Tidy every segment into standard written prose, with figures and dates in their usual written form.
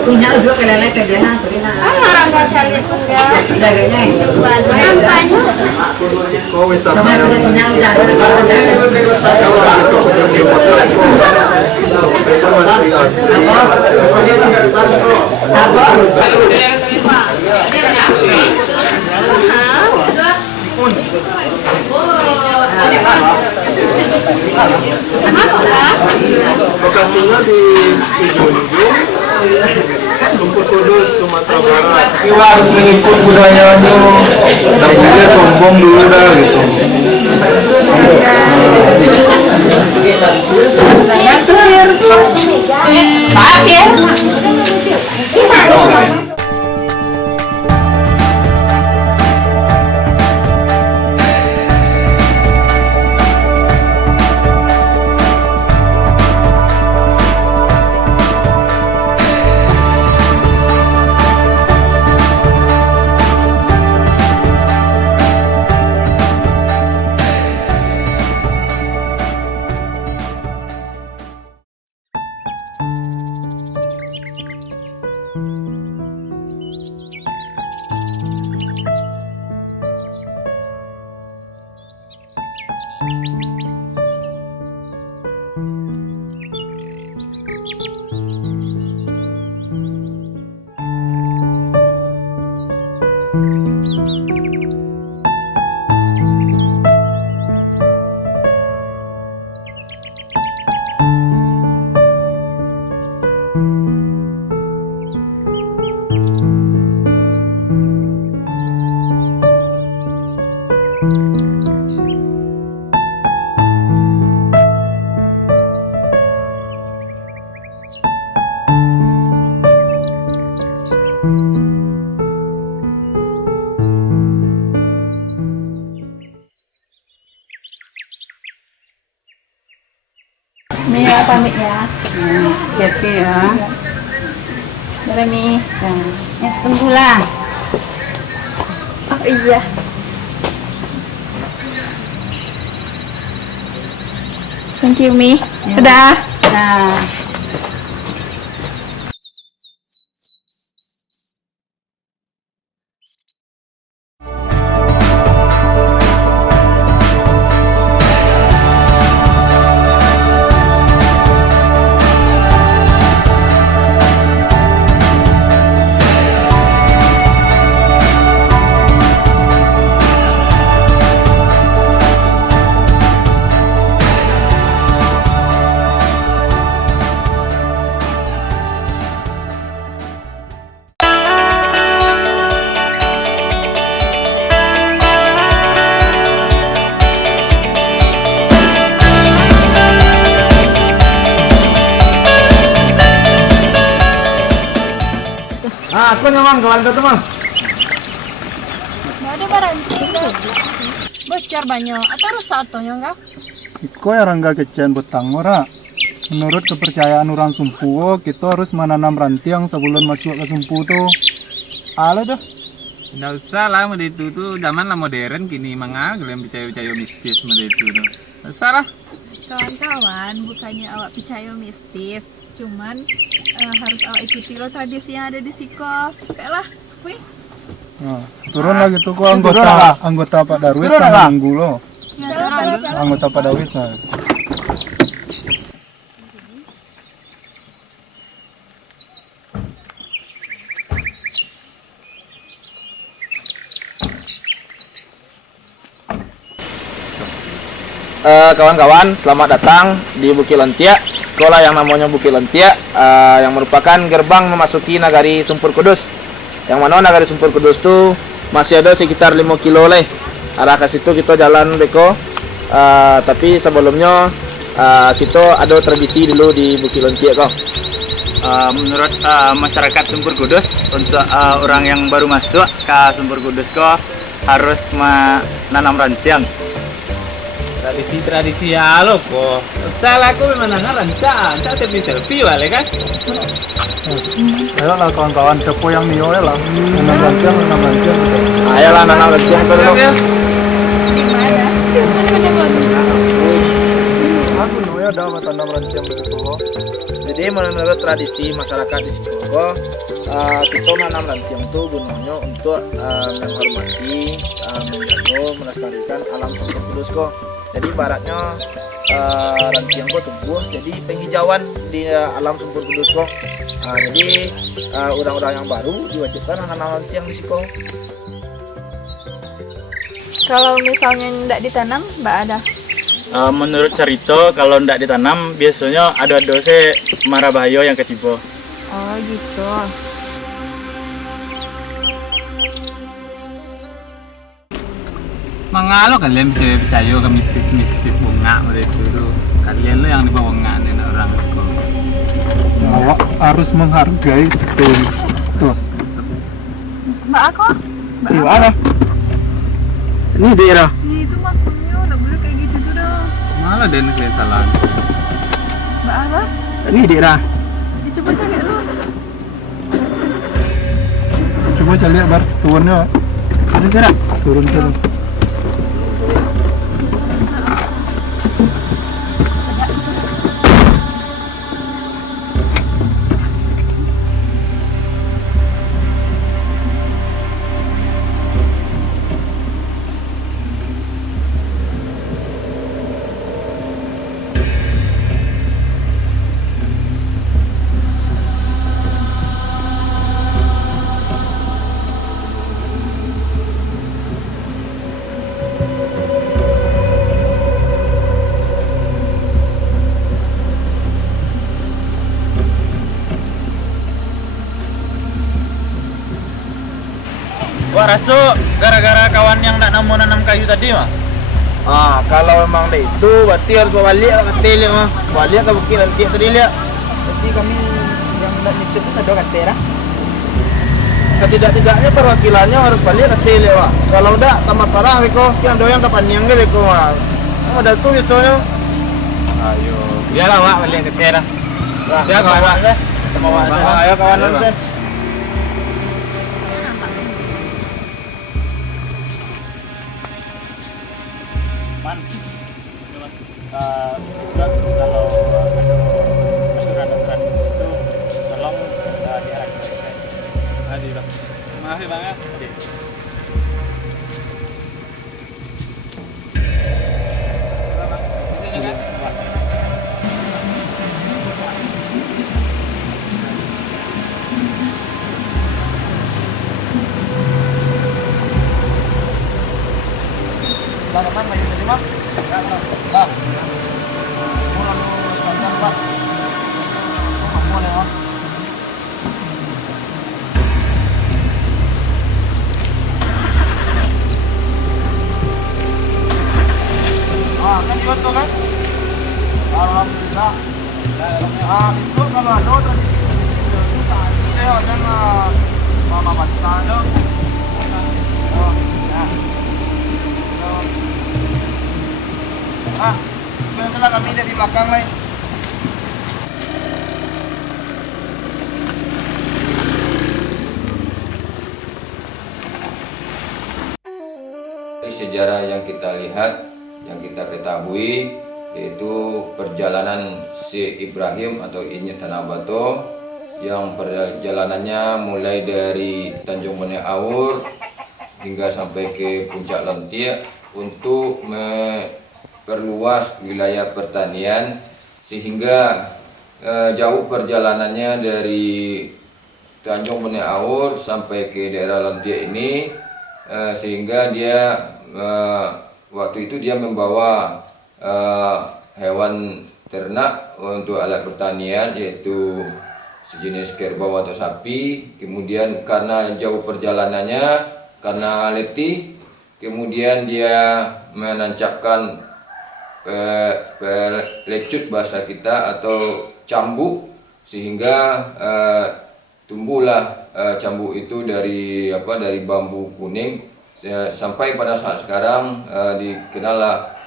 Punya juga kelana kerjaan, orang nggak cari dagangnya itu banyak. Kau wisata yang lokasinya di Sijunjung, Lumpur Kudus, Sumatera Barat. Kita harus mengikut budayanya. Nggak boleh sombong dulu dah gitu. Maaf ya. Mia pamit ya. Hati ya. Remi. Ya tunggulah. Oh iya. Thank you Mi. Dadah. Nah. Aku nyaman kawan itu mah. Ada baranti bocor banyak atau rusak atonya enggak? Iko ya rangga kecian betang ora. Menurut kepercayaan orang Sumpuo, kita harus menanam ranting sebelum masuk ke Sumpu tuh. Ala tuh. Nggak usah lah, mode itu tuh zaman lah modern kini manga kalian percaya mistis mode itu tuh. Nggak usah lah. Kawan-kawan, bukannya awak percaya mistis, cuman harus awak ikuti lo tradisi yang ada di Siko. Kayalah, wih. Nah, turun lagi tuh kok anggota Pak Darwis sama nunggu lo. Ya, turun. Anggota Pak Darwis nah. kawan-kawan, selamat datang di Bukit Lentia. Sekolah yang namanya Bukit Lentia, yang merupakan gerbang memasuki Nagari Sumpur Kudus. Yang mana Nagari Sumpur Kudus itu masih ada sekitar 5 kilo leh. Arah ke situ kita jalan beko. Tapi sebelumnya kita ada tradisi dulu di Bukit Lentia kok. Menurut masyarakat Sumpur Kudus, untuk orang yang baru masuk ke Sumpur Kudus kok harus menanam rantiang. Tradisi ya lo kok. Salah aku memang rancang, saya selfie balik kan. Ayolah kawan-kawan, cepo yang nio ya lah. Nanam rantiang. Ayolah nanam rantiang itu dulu. Gimana? Aku nio ada tanam rantiang begitu. Jadi menurut tradisi masyarakat di Sikogo, kita menanam rantiang itu gunanya untuk menghormati, menjaga, melestarikan alam Sumpur Kudus kok. Jadi ibaratnya rantiang kok tumbuh jadi penghijauan di alam Sumpur Kudus kok. Jadi orang-orang yang baru diwajibkan menanam rantiang di Siko. Kalau misalnya tidak ditanam, Mbak ada. Menurut cerita, kalau tidak ditanam biasanya ada dosa mara bahaya yang ketiba. Oh gitu. Mangalo kalian bisa percaya ke mistis bunga mereka itu. Kalian lo yang di bawah bunga nih orang itu. Awak harus menghargai tuh. Mbak aku? Gimana? Ini daerah. Itu maksudnya nggak boleh kayak gitu tuh dong. Malah dan saya salah. Mbak apa? Ini daerah. Coba cari lu. Coba cari lihat bar turunnya. Ada sana. Turun. Wah, rasu gara-gara kawan yang tidak mau nanam kayu tadi mah. Kalau memang itu berarti harus balik ke tele mah. Balik ke Bukit Lentia tadi lihat. Jadi kami yang tidak nyicip itu ada katera. Setidak-tidaknya perwakilannya harus balik ke tele mah. Kalau enggak tambah parah beko, kita doyan kapan yang ge beko mah. Ada tuh biasanya. Ayo. Biarlah Wak balik ke tera. Ya kawan. Sama ayo kawan nanti. Kalau ada aturan-aturan itu tolong diarahkan. Adi bang. Maaf ya bang ya. Selamat malam, Mas Imam. Nah. Mulai panjang, Pak. Mulai, Pak. Kan YouTube kan? Alhamdulillah. Itu kalau ada tradisi itu tadi ya dan mama basta dong. Setelah kami dari belakang lain. Sejarah yang kita lihat, yang kita ketahui, yaitu perjalanan Syekh Ibrahim atau Inye Tanah Bato, yang perjalanannya mulai dari Tanjung Bone Awur hingga sampai ke Puncak Lentia untuk memperluas wilayah pertanian, sehingga jauh perjalanannya dari Tanjung Bone Awur sampai ke daerah Lentia ini, sehingga dia waktu itu dia membawa hewan ternak untuk alat pertanian, yaitu sejenis kerbau atau sapi. Kemudian karena jauh perjalanannya, karena letih, kemudian dia menancapkan pelecut bahasa kita atau cambuk, sehingga tumbuhlah cambuk itu dari bambu kuning, sampai pada saat sekarang dikenallah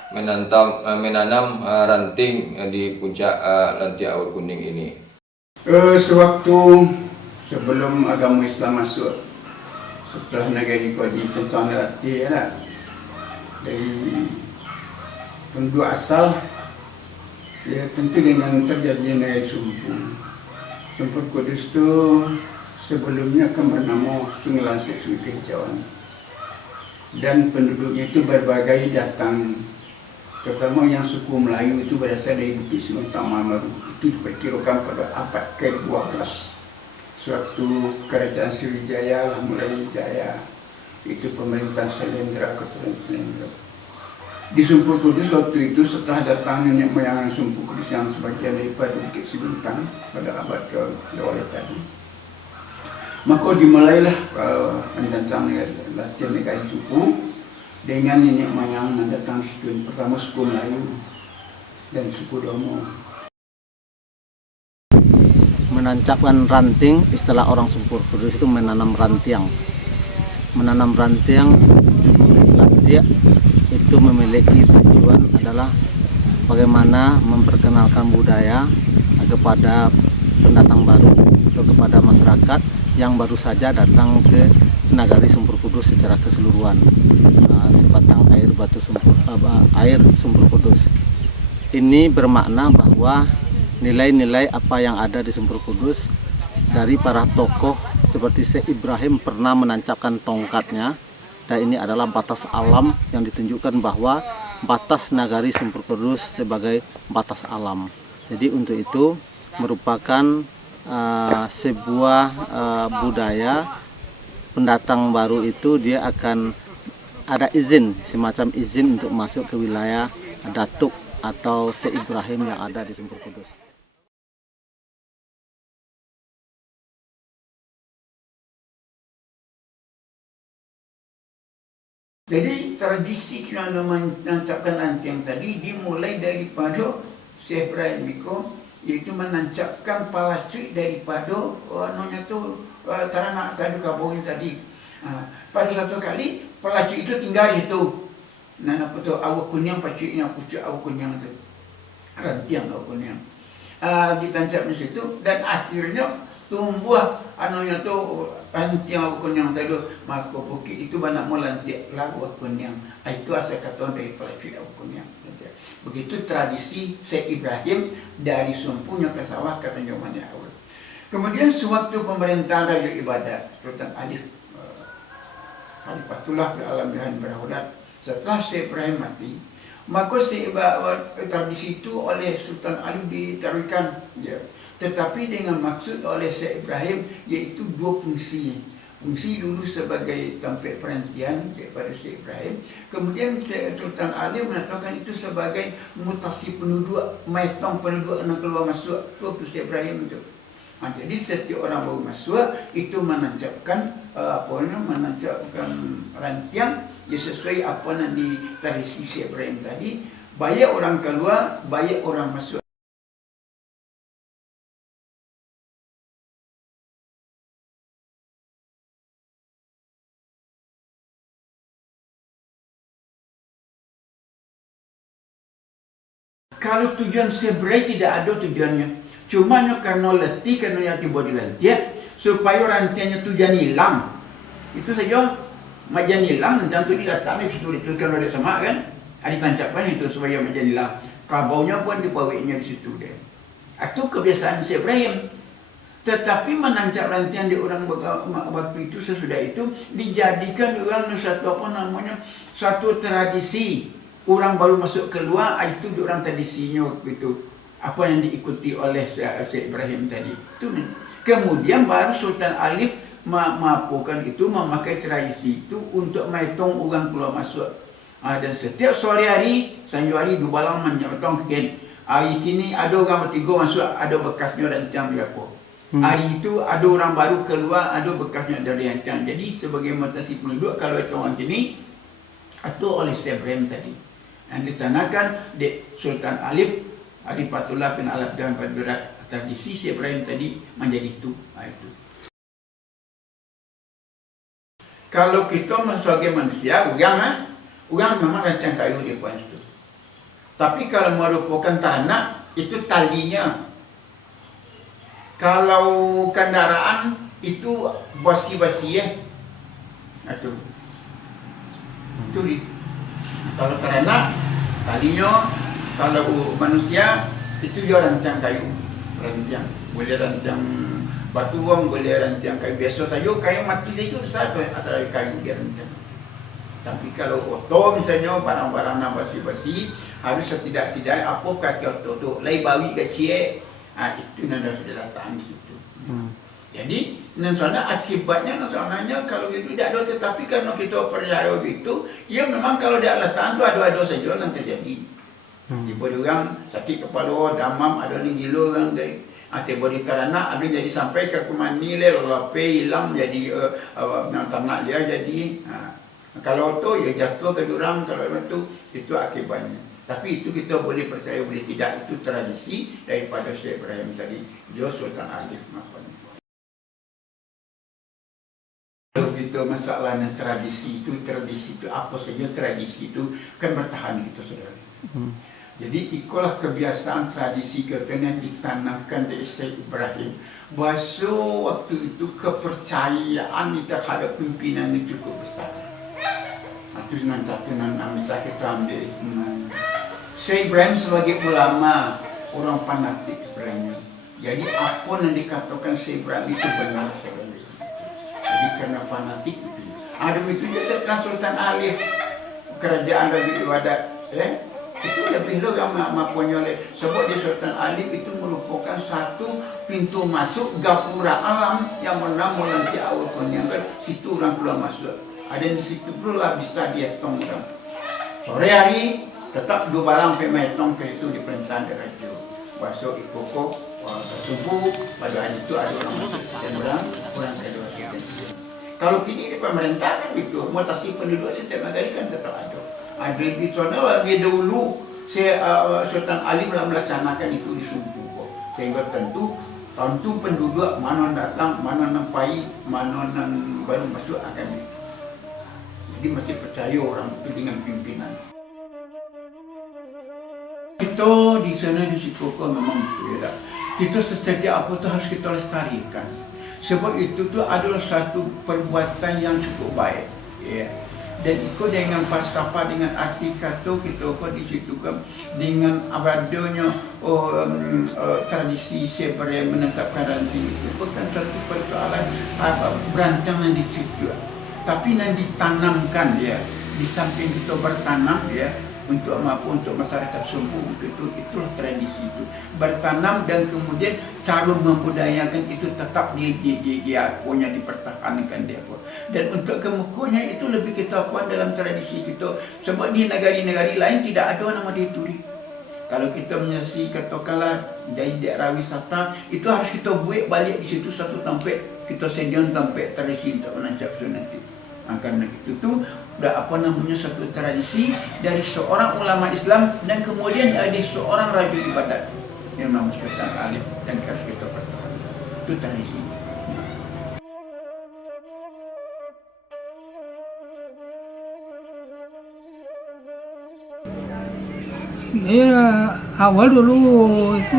menanam ranting di puncak ranting awur kuning ini. Sewaktu sebelum agama Islam masuk, setelah negeri Kodi Contoh Rati dari penduduk asal, ya tentu dengan terjadinya negeri Sumpur Kudus itu sebelumnya kan bernama Sungai Lansik, Sungai Kehijauan, dan penduduknya itu berbagai datang, terutama yang suku Melayu itu berasal dari Bukit Sungai Tamaru. Itu diperkirakan pada abad ke-12 suatu kerajaan Sriwijaya lah, mulai jaya, itu pemerintahan Selendra, keturunan Selendra. Di Sumpur Kudus waktu itu, setelah datangnya nenek moyang Sumpur Kudus yang sebagian daripada Bukit Sibentang pada abad ke-12 tadi, maka dimulailah mendatang latihan negara suku dengan nenek moyang mendatang situ. Pertama suku Melayu dan suku Domo. Menancapkan ranting, istilah orang Sumpur Kudus itu menanam rantiang. Menanam rantiang lantiak itu memiliki tujuan adalah bagaimana memperkenalkan budaya kepada pendatang baru atau kepada masyarakat yang baru saja datang ke nagari Sumpur Kudus secara keseluruhan. Sebatang air Sumpur Kudus ini bermakna bahwa nilai-nilai apa yang ada di Sumpur Kudus dari para tokoh seperti Syekh Ibrahim pernah menancapkan tongkatnya, dan ini adalah batas alam yang ditunjukkan bahwa batas nagari Sumpur Kudus sebagai batas alam. Jadi untuk itu merupakan sebuah budaya pendatang baru itu dia akan ada izin, semacam izin untuk masuk ke wilayah Datuk atau Syekh Ibrahim yang ada di Sumpur Kudus. Jadi tradisi kita menancapkan rantiang tadi dimulai daripada Syekh Ibrahim Miko, yaitu menancapkan palacuit daripada taranak tadi kabung tadi. Pada satu kali palacuit itu tinggal di situ. Awak kuning pacuitnya, pucuk awak kuning itu, rantiang awak kuning ditancap di situ, dan akhirnya tumbuh rantiang awak kuning tadi. Maka bukit itu banyak melantik awak kuning. Itu asal kata dari palacuit awak kuning. Begitu tradisi Syekh Ibrahim dari Sumpunya ke sawah kata zamannya awal. Kemudian sewaktu pemerintahan Raja Ibadat Sultan Alif Khalifatullah ke alam Tuhan beraulat, setelah Syekh Ibrahim mati, maka tradisi itu oleh Sultan Alif ditaruhkan, ya. Tetapi dengan maksud oleh Syekh Ibrahim, yaitu dua fungsi. Fungsi dulu sebagai tempat perhentian daripada Syekh Ibrahim, kemudian Sultan Ali menetapkan itu sebagai mutasi penduduk, maitong penduduk yang keluar masuk itu Syekh Ibrahim itu. Jadi setiap orang baru masuk itu menancapkan menancapkan rantiang ya sesuai apa yang di tradisi Syekh Ibrahim tadi, baik orang keluar, baik orang masuk. Kalau tujuan sebenarnya tidak ada tujuannya, cuma karena letih, karena yang tiba dilantik, supaya rantiannya tujuan hilang. Itu saja, majan hilang, dan itu didatang, itu dituliskan oleh sama kan, ditancapkan itu supaya majan hilang. Kabaunya pun dibawainya di situ deh. Itu kebiasaan Syekh Ibrahim. Tetapi menancap rantian di orang waktu itu, sesudah itu dijadikan orang suatu tradisi. Orang baru masuk keluar, itu orang tradisinya waktu itu. Apa yang diikuti oleh Syekh Ibrahim tadi. Itu. Kemudian baru Sultan Alif memapukan itu, memakai tradisi itu untuk menghitung orang keluar masuk. Dan setiap sore hari sanju hari dubalang menjamtong gen. Hari kini ada orang bertiga masuk, ada bekasnya rantiang berapa. Hari itu ada orang baru keluar, ada bekasnya dari rantiang. Jadi sebagai mutasi penduduk, kalau itu orang sini atur oleh Syekh Ibrahim tadi. Yang ditanakan di Sultan Alif Adipatullah bin Alap dan Padberat. Tradisi Syekh Ibrahim tadi menjadi itu. Itu. Kalau kita sebagai manusia, orang memang rantiang kayu di puan itu. Tapi kalau merupakan tanah, itu talinya. Kalau kendaraan, itu basi-basi ya. Itu. Kalau tanah, talinya. Kalau manusia, itu dia rantiang kayu. Rantiang. Boleh rantiang batu bom, boleh rantiang kayu biasa saja. Kayu mati saja besar asal dari kayu dia rantiang. Tapi kalau oto misalnya barang-barang yang basi-basi harus setidak-tidak apa kaki oto tu lai bawi kecil, itu nanda sudah datang di situ. Jadi nansana akibatnya nasananya kalau itu tidak ada, tetapi karena kita percaya begitu, ya memang kalau tidak letak tu ada saja yang terjadi. Tiba orang sakit kepala, damam, ada ni gila orang dari. Tiba di karena ada jadi sampai ke kumani le lape hilang jadi tanah dia jadi. Kalau tu ya jatuh ke orang, kalau itu akibatnya. Tapi itu kita boleh percaya boleh tidak, itu tradisi daripada Syekh Ibrahim tadi. Dia Sultan Alif makanya. Kalau kita masalahnya tradisi itu apa saja tradisi itu kan bertahan gitu saudara. Jadi ikulah kebiasaan tradisi yang ditanamkan dari Syekh Ibrahim. Bahasa waktu itu kepercayaan terhadap pimpinan itu cukup besar. Itu satu bisa kita ambil hikmah. Syekh Ibrahim sebagai ulama, orang fanatik sebenarnya. Jadi apa yang dikatakan Syekh Ibrahim itu benar sebenarnya. Jadi karena fanatik itu. Ada itu dia setelah Sultan Alif kerajaan Raja Ibadat, itu lebih yang mampunya oleh sebab di Sultan Alif itu merupakan satu pintu masuk gapura alam yang mana melanti awal penyanggah situ orang keluar masuk. Ada di situ pula bisa dia tongkang. Sore hari tetap dua balang pemetong ke itu di perintahan raja. Masuk ikoko, subuh pada hari itu ada orang masuk sekian orang kedua sekian. Kalau kini di pemerintahan itu mutasi penduduk setiap negara kan tetap ada. Ada di sana lagi dahulu Sultan Ali melaksanakan itu di Sumpuko. Sehingga tentu penduduk mana datang, mana nampai, mana yang baru masuk akan itu. Jadi masih percaya orang itu dengan pimpinan. Kita di sana di Sumpuko memang berbeda. Kita setiap apa itu harus kita lestarikan. Sebab itu tu adalah satu perbuatan yang cukup baik. Ya. Dan ikut dengan falsafah, dengan arti kata kita di situ kan dengan adanya tradisi Syekh Ibrahim menetapkan ranting itu bukan satu persoalan berancang yang dicipta, tapi yang ditanamkan ya di samping kita bertanam ya untuk masyarakat Sumpu itulah tradisi itu bertanam dan kemudian cara membudayakan itu tetap punya dipertahankan dia pun. Dan untuk kemukunya itu lebih kita puan dalam tradisi kita sebab di negara-negara lain tidak ada nama dia turi. Kalau kita menyaksikan katakanlah dari daerah wisata itu harus kita buat balik di situ satu tempat kita sediakan tempat tradisi untuk menancap nanti. Karena itu tu dah satu tradisi dari seorang ulama Islam dan kemudian ada seorang raja ibadat yang nama Sultan Alif dan harus kita pertahankan. Itu tradisi. Ya, awal dulu itu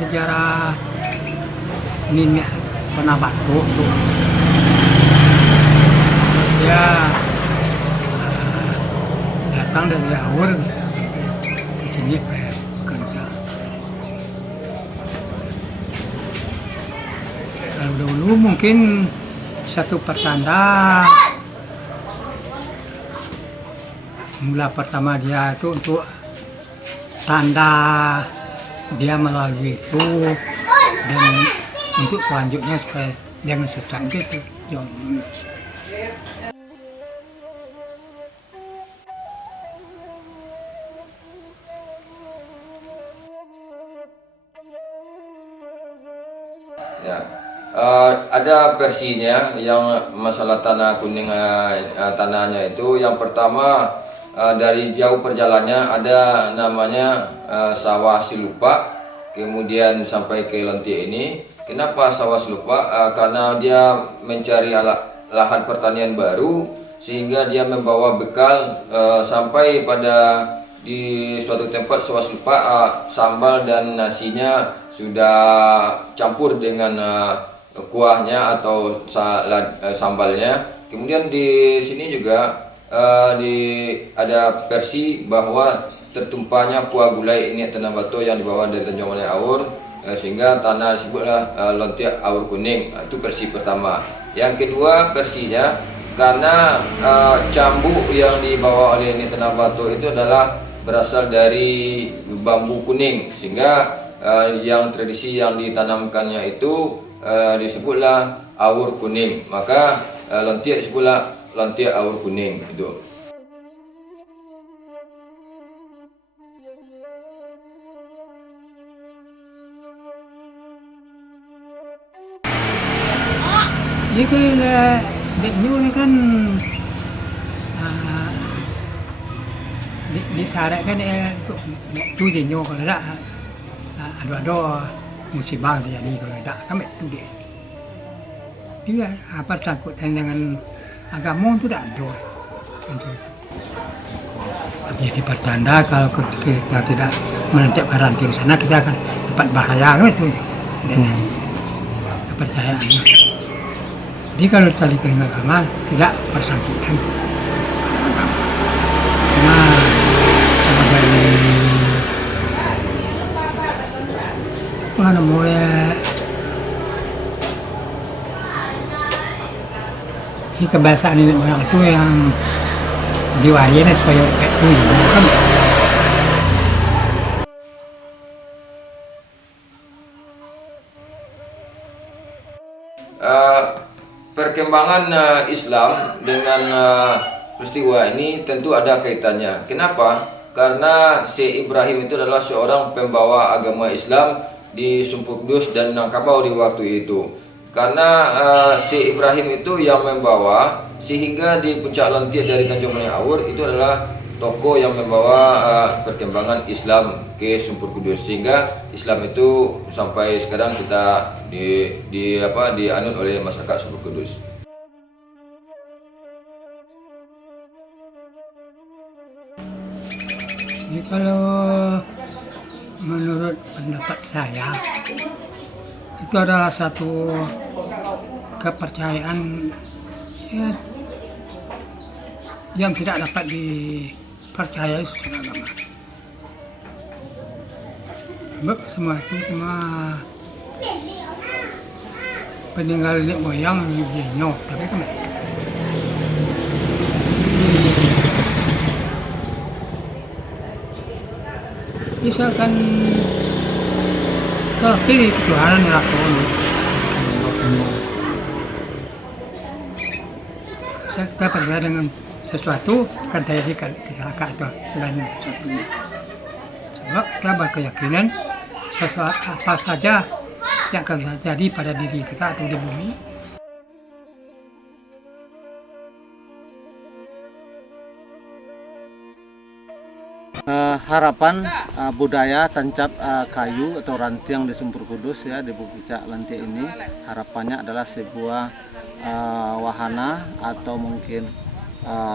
sejarah nenek pernah batuk tuh. Ya datang dari awal ke sini kerja. Kalau dulu mungkin satu pertanda mula pertama dia itu untuk tanda dia melalui itu dan untuk selanjutnya supaya jangan sesat gitu. Ya. Ada versinya yang masalah tanah kuning, tanahnya itu yang pertama, dari jauh perjalannya ada namanya sawah Silupa, kemudian sampai ke Lontiak ini. Kenapa sawah Silupa? Karena dia mencari lahan pertanian baru, sehingga dia membawa bekal sampai pada di suatu tempat sawah Silupa, sambal dan nasinya sudah campur dengan kuahnya atau sambalnya. Kemudian di sini juga ada versi bahwa tertumpahnya kuah gulai ini tanah batu yang dibawa dari Tanjung Balai Awur, sehingga tanah disebutlah Lontiak Awur Kuning. Itu versi pertama. Yang kedua versinya, karena cambuk yang dibawa oleh ini tanah batu itu adalah berasal dari bambu kuning, sehingga yang tradisi yang ditanamkannya itu disebutlah awur kuning. Maka Lontiak disebutlah Lontiak Awur Kuning itu. Jadi kalau deknya ni kan disarankan untuk tu je nyo kalau tak ada musibah terjadi kalau tak kami tu dia. Juga apa sangkutan dengan agama tu tak ada. Jadi pertanda kalau kita tidak menetap karantina di sana, kita akan dapat bahaya kan itu dengan kepercayaan. Jadi kalau tali dengan agama tidak bersangkutan. Nah, sebagai mana mulai ini kebiasaan ini orang itu yang diwariskan supaya kayak itu kan. Perkembangan Islam dengan peristiwa ini tentu ada kaitannya. Kenapa? Karena Syekh Ibrahim itu adalah seorang pembawa agama Islam di Sumpur Kudus dan Minangkabau di waktu itu. Karena Syekh Ibrahim itu yang membawa, sehingga di puncak Lontiak dari Tanjung Balai Awur itu adalah tokoh yang membawa perkembangan Islam ke Sumpur Kudus, sehingga Islam itu sampai sekarang kita dianut oleh masyarakat Sumpur Kudus. Jadi kalau menurut pendapat saya itu adalah satu kepercayaan ya, yang tidak dapat dipercayai secara agama. Sebab semua itu cuma peninggal nenek moyang nyo, tapi kan misalkan kalau pilih ketuhanan Rasul, kita percaya dengan sesuatu akan terjadi kecelakaan itu dan sesuatunya. Sebab kita berkeyakinan apa saja yang akan terjadi pada diri kita atau di bumi. Harapan budaya tancap kayu atau rantiang di Sumpur Kudus ya di Puncak Lontiak ini, harapannya adalah sebuah wahana atau mungkin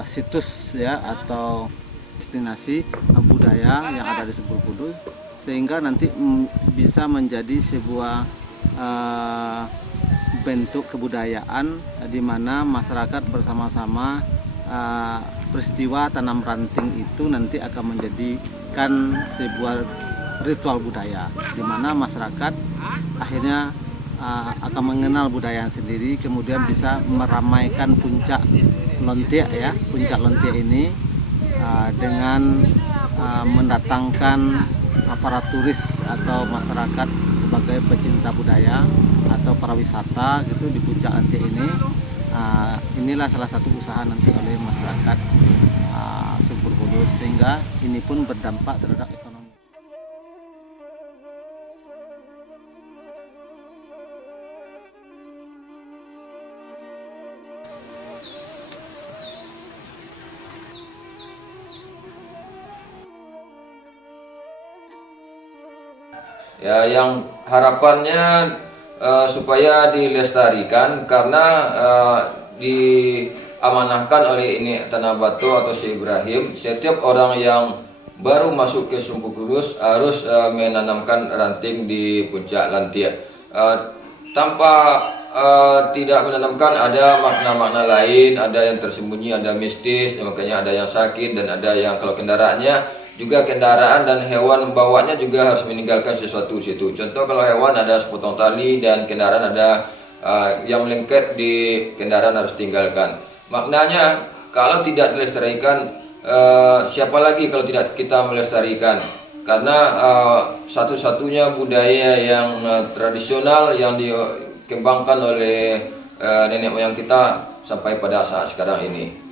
situs ya atau destinasi budaya yang ada di Sumpur Kudus, sehingga nanti bisa menjadi sebuah bentuk kebudayaan di mana masyarakat bersama-sama peristiwa tanam ranting itu nanti akan menjadikan sebuah ritual budaya di mana masyarakat akhirnya akan mengenal budaya sendiri, kemudian bisa meramaikan puncak Lontiak ya, puncak Lontiak ini dengan mendatangkan para turis atau masyarakat sebagai pecinta budaya atau para wisata gitu di puncak Lontiak ini. Inilah salah satu usaha nanti oleh masyarakat Sumpur Kudus, sehingga ini pun berdampak terhadap ekonomi. ya, yang harapannya supaya dilestarikan karena diamanahkan oleh ini Tanah Batu atau Syekh Ibrahim, setiap orang yang baru masuk ke Sumber Kudus harus menanamkan ranting di puncak lantia. Tanpa tidak menanamkan ada makna-makna lain, ada yang tersembunyi, ada mistis, makanya ada yang sakit dan ada yang kalau kendaraannya juga kendaraan dan hewan membawanya juga harus meninggalkan sesuatu di situ. Contoh kalau hewan ada sepotong tali dan kendaraan ada yang melengket di kendaraan harus tinggalkan. Maknanya kalau tidak dilestarikan, siapa lagi kalau tidak kita melestarikan? Karena satu-satunya budaya yang tradisional yang dikembangkan oleh nenek moyang kita sampai pada saat sekarang ini.